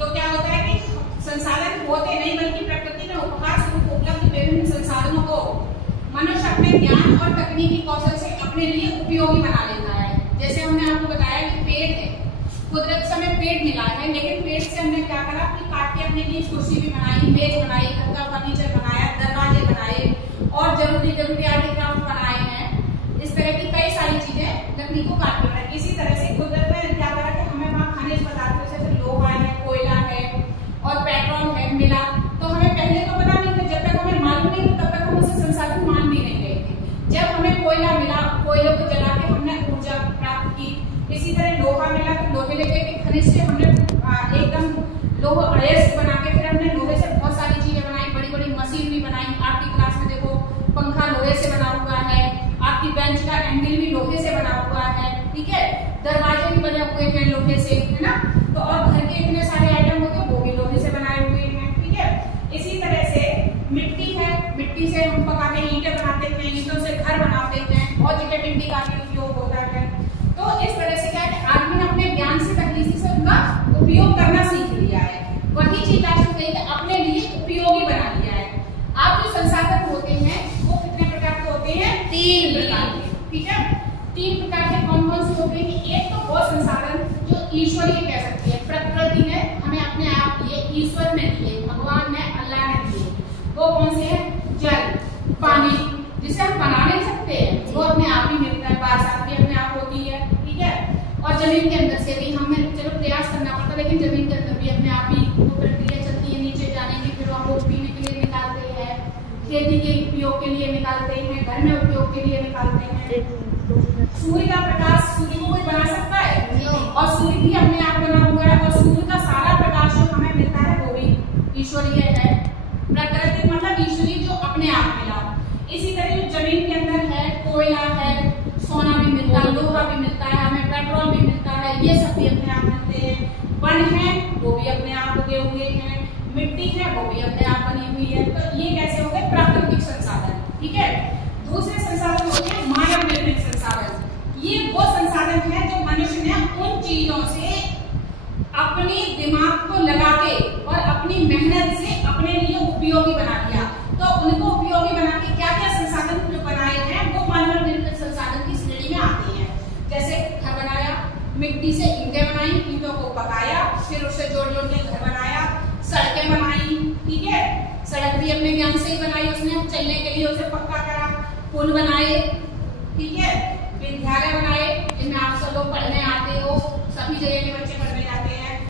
तो क्या होता है कि संसाधन होते नहीं बल्कि प्रकृति में उपहार स्वरूप उपलब्ध विभिन्न संसाधनों को मनुष्य अपने ज्ञान और तकनीकी कौशल से अपने लिए उपयोगी बना लेता है। जैसे हमने आपको बताया कि पेड़ है, कुदरत से हमें पेड़ मिला है, लेकिन पेड़ से हमने क्या करा कि काट के अपने लिए कुर्सी भी बनाई, मेज बनाई, घर का फर्नीचर बनाया, दरवाजे बनाए और जरूरी आर्टिकल बनाए हैं। इस तरह की कई सारी चीजें लकड़ी को काट के बनाई। इसी तरह से कुदरत ने क्या करा कि हमें वहाँ खनिज पदार्थ जैसे लोहा है, कोयला है और पेट्रोल है मिला। तो हमें पहले तो पता नहीं था, जब तक हमें मालूम नहीं था तब तक हम उसे संसाधन मान भी नहीं रहे थे। जब हमें कोयला मिला, कोयले को जला के हमने ऊर्जा प्राप्त की। इसी तरह लोहा मिला तो लोहे लेके खनिज से हमने एकदम लोहा अयस्क बना के फिर हमने लोहे से बहुत सारी चीजें बनाई, बड़ी बड़ी मशीन भी बनाई। आपकी क्लास में देखो पंखा लोहे से बना हुआ है, आपकी बेंच का एंगल भी लोहे से बना हुआ है, ठीक है, दरवाजे भी बने हुए हैं लोहे से, है ना। तो और घर के इतने सारे आइटम होते हैं वो भी लोहे से बनाए हुए हैं, ठीक है। इसी तरह से मिट्टी है, मिट्टी से हम पका के ईंटें बनाते हैं, ईंटों से घर बनाते हैं, बहुत जगह मिट्टी का भी उपयोग होता है। तो इस तरह से क्या है कि आदमी ने अपने ज्ञान से तकनीकी से उनका उपयोग करना सीख लिया है। वही चीज आज कही कि अपने लिए उपयोगी बना लिया है। आप जो संसाधन होते हैं वो कितने प्रकार के होते हैं? 3 प्रकार के, ठीक है। 3 प्रकार के कौन कौन से होते हैं? एक तो वो संसाधन जो ईश्वरीय कह सकती है, प्रकृति ने हमें अपने आप दिए, ईश्वर ने दिए, भगवान ने, अल्लाह ने दिए। वो कौन से है? जल, पानी, जिसे हम बना नहीं सकते हैं, वो अपने आप ही मिलता है, बरसात भी अपने आप होती है, ठीक है। और जमीन के अंदर से भी हमें चलो प्रयास करना पड़ता है, लेकिन जमीन के अंदर भी अपने आप ही वो प्रक्रिया चलती है नीचे जाने की, फिर हम वो पीने के लिए निकालते हैं, खेती के उपयोग के लिए निकालते हैं, घर में उपयोग के लिए निकालते हैं। सूर्य का प्रकाश, सूर्य को कोई बना सकता है? और सूर्य भी अपने आप बना हुआ है, और सूर्य का सारा प्रकाश जो हमें मिलता है वो भी ईश्वरीय है, प्राकृतिक मतलब ईश्वरीय जो अपने आप मिला। इसी तरह जो जमीन के अंदर है, कोयला है, सोना भी मिलता है, लोहा भी मिलता है, हमें पेट्रोल भी मिलता है, ये सब भी अपने आप मिलते हैं। वन है वो भी अपने आप उगे हुए हैं, मिट्टी है वो भी अपने आप बनी हुई है। तो ये कैसे हो गए? प्राकृतिक संसाधन, ठीक है। दूसरे संसाधन होते हैं मानव निर्मित संसाधन। ये वो संसाधन है जो मनुष्य ने उन चीजों से अपनी दिमाग को लगा के और अपनी मेहनत से अपने लिए उपयोगी बना लिया। तो उनको उपयोगी बना के क्या क्या संसाधन जो बनाए हैं वो मानव निर्मित संसाधन की श्रेणी में आते हैं। जैसे घर बनाया, मिट्टी से ईंटें बनाई, ईंटों को पकाया, फिर उसे जोड़ जोड़ के घर बनाया, सड़कें बनाई, ठीक है, सड़क भी अपने ज्ञान से ही बनाई उसने, चलने के लिए उसे पक्का करा, पुल बनाए, ठीक है, विद्यालय बनाए जिनमें आप सब लोग पढ़ने आते हो, सभी जगह के बच्चे